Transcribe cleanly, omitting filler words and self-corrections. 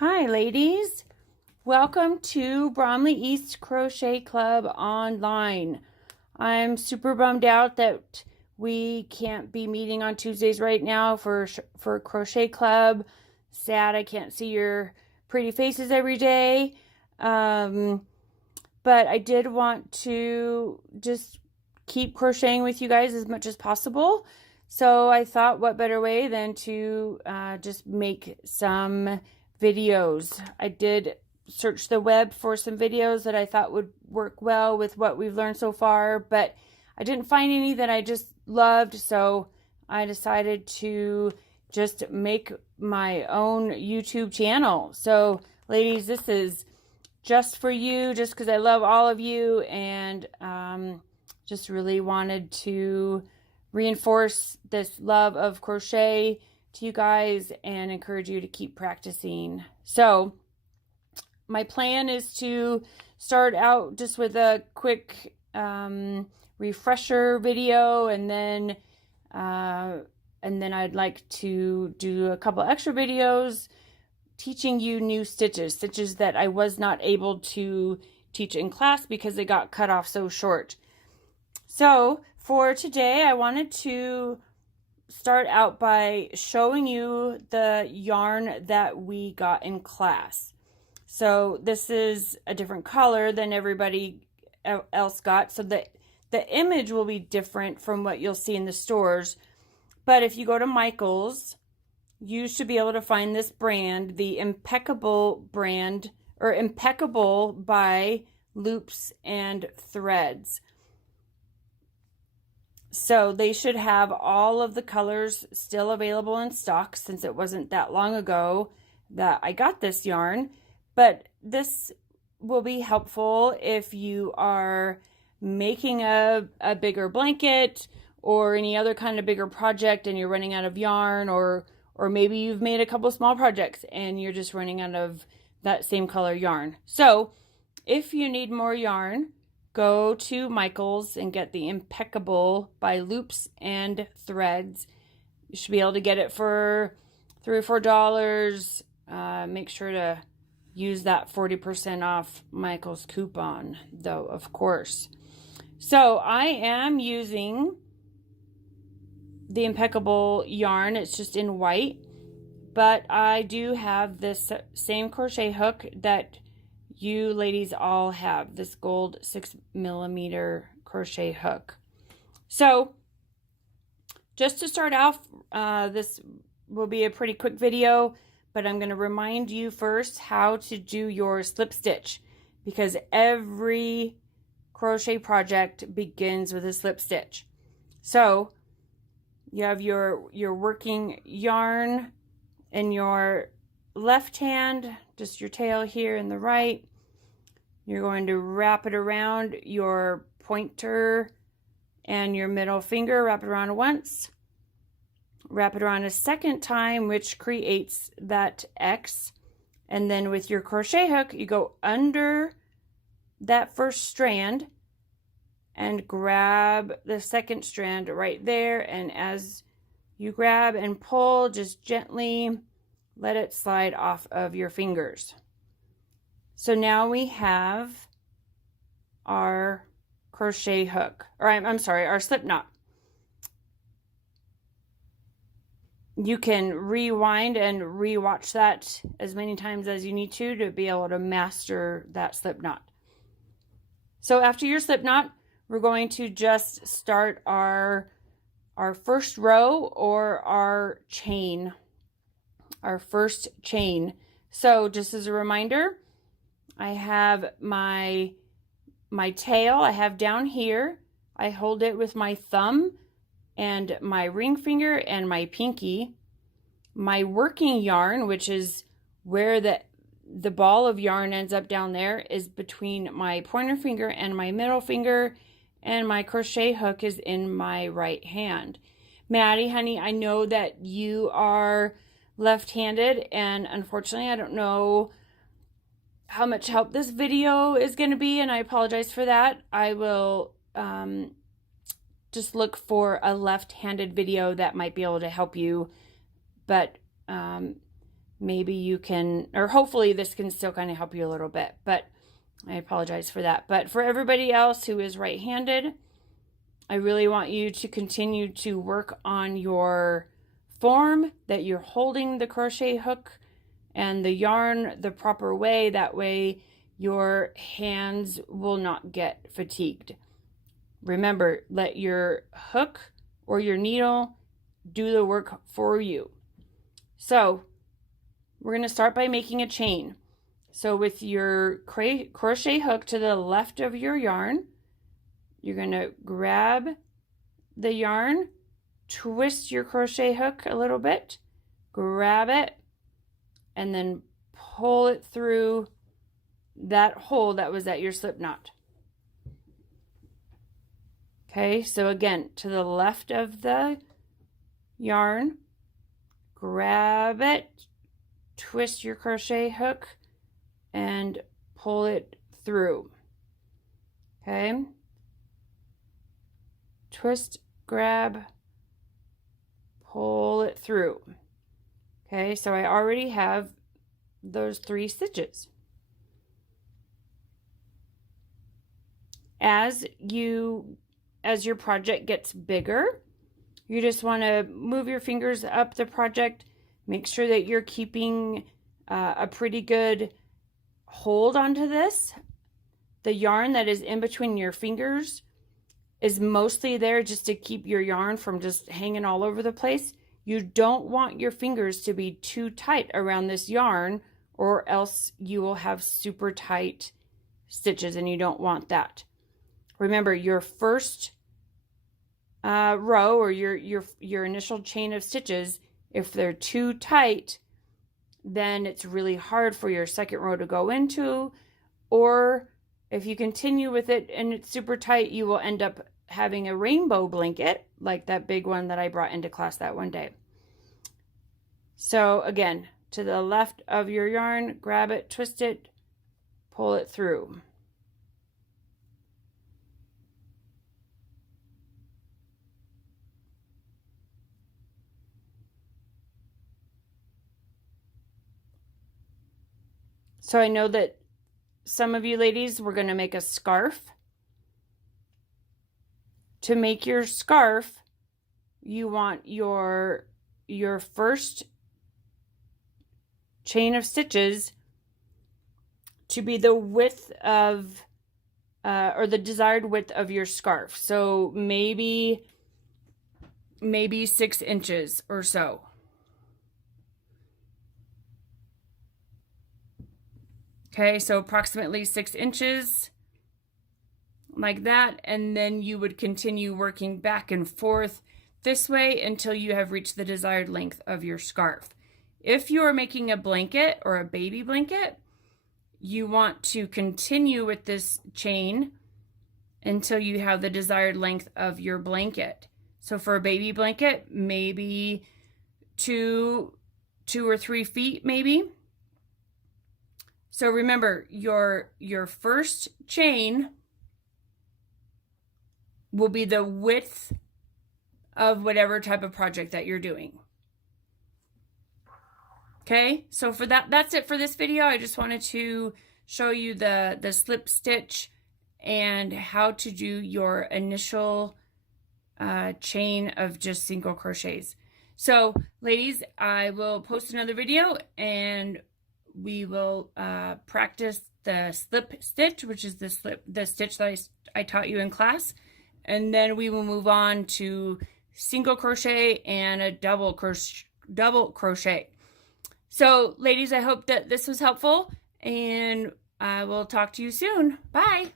Hi ladies, welcome to Bromley East Crochet Club online. I'm super bummed out that we can't be meeting on Tuesdays right now for Crochet Club. Sad I can't see your pretty faces every day. But I did want to just keep crocheting with you guys as much as possible. So I thought what better way than to just make some videos. I did search the web for some videos that I thought would work well with what we've learned so far, but I didn't find any that I just loved, so I decided to just make my own YouTube channel. So ladies, this is just for you, just because I love all of you, and just really wanted to reinforce this love of crochet to you guys and encourage you to keep practicing. So my plan is to start out just with a quick refresher video, and then I'd like to do a couple extra videos teaching you new stitches that I was not able to teach in class because they got cut off so short. So for today, I wanted to start out by showing you the yarn that we got in class. So this is a different color than everybody else got, so the image will be different from what you'll see in the stores. But if you go to Michael's, you should be able to find this brand, the Impeccable brand, or Impeccable by Loops and Threads. So they should have all of the colors still available in stock, since it wasn't that long ago that I got this yarn. But this will be helpful if you are making a bigger blanket or any other kind of bigger project and you're running out of yarn, or maybe you've made a couple small projects and you're just running out of that same color yarn. So if you need more yarn, go to Michael's and get the Impeccable by Loops and Threads. You should be able to get it for $3 or $4. Make sure to use that 40% off Michael's coupon, though, of course. So I am using the Impeccable yarn. It's just in white, but I do have this same crochet hook that you ladies all have, this gold 6mm crochet hook. So just to start off, this will be a pretty quick video, but I'm going to remind you first how to do your slip stitch, because every crochet project begins with a slip stitch. So you have your working yarn in your left hand, just your tail here in the right. You're going to wrap it around your pointer and your middle finger. Wrap it around once. Wrap it around a second time, which creates that X. And then with your crochet hook, you go under that first strand and grab the second strand right there. And as you grab and pull, just gently let it slide off of your fingers. So now we have our crochet hook, or I'm sorry, our slip knot. You can rewind and rewatch that as many times as you need to be able to master that slip knot. So after your slip knot, we're going to just start our first row, or our chain. Our first chain. So just as a reminder, I have my tail I have down here. I hold it with my thumb and my ring finger and my pinky. My working yarn, which is where the ball of yarn ends up down there, is between my pointer finger and my middle finger, and my crochet hook is in my right hand. Maddie, honey, I know that you are left-handed, and unfortunately I don't know how much help this video is going to be, and I apologize for that. I will just look for a left-handed video that might be able to help you, but maybe you can, or hopefully this can still kind of help you a little bit, but I apologize for that. But for everybody else who is right-handed, I really want you to continue to work on your form, that you're holding the crochet hook and the yarn the proper way. That way your hands will not get fatigued. Remember, let your hook or your needle do the work for you. So we're going to start by making a chain. So with your crochet hook to the left of your yarn, you're going to grab the yarn, twist your crochet hook a little bit, grab it, and then pull it through that hole that was at your slip knot. Okay, so again, to the left of the yarn, grab it, twist your crochet hook, and pull it through. Okay, twist, grab, pull it through. Okay, so I already have those 3 stitches. As your project gets bigger, you just want to move your fingers up the project. Make sure that you're keeping a pretty good hold onto this. The yarn that is in between your fingers is mostly there just to keep your yarn from just hanging all over the place. You don't want your fingers to be too tight around this yarn, or else you will have super tight stitches, and you don't want that. Remember, your first row, or your initial chain of stitches, if they're too tight, then it's really hard for your second row to go into, or if you continue with it and it's super tight, you will end up having a rainbow blanket like that big one that I brought into class that one day. So again, to the left of your yarn, grab it, twist it, pull it through. So I know that some of you ladies were going to make a scarf. To make your scarf, you want your first chain of stitches to be the width of, or the desired width of your scarf. So maybe 6 inches or so. Okay, so approximately 6 inches, like that, and then you would continue working back and forth this way until you have reached the desired length of your scarf. If you are making a blanket or a baby blanket, you want to continue with this chain until you have the desired length of your blanket. So for a baby blanket, maybe 2 or 3 feet maybe. So remember, your first chain will be the width of whatever type of project that you're doing. Okay, so for that's it for this video. I just wanted to show you the slip stitch and how to do your initial chain of just single crochets. So ladies, I will post another video and we will practice the slip stitch, which is the stitch that I taught you in class, and then we will move on to single crochet and a double crochet. So ladies, I hope that this was helpful, and I will talk to you soon. Bye.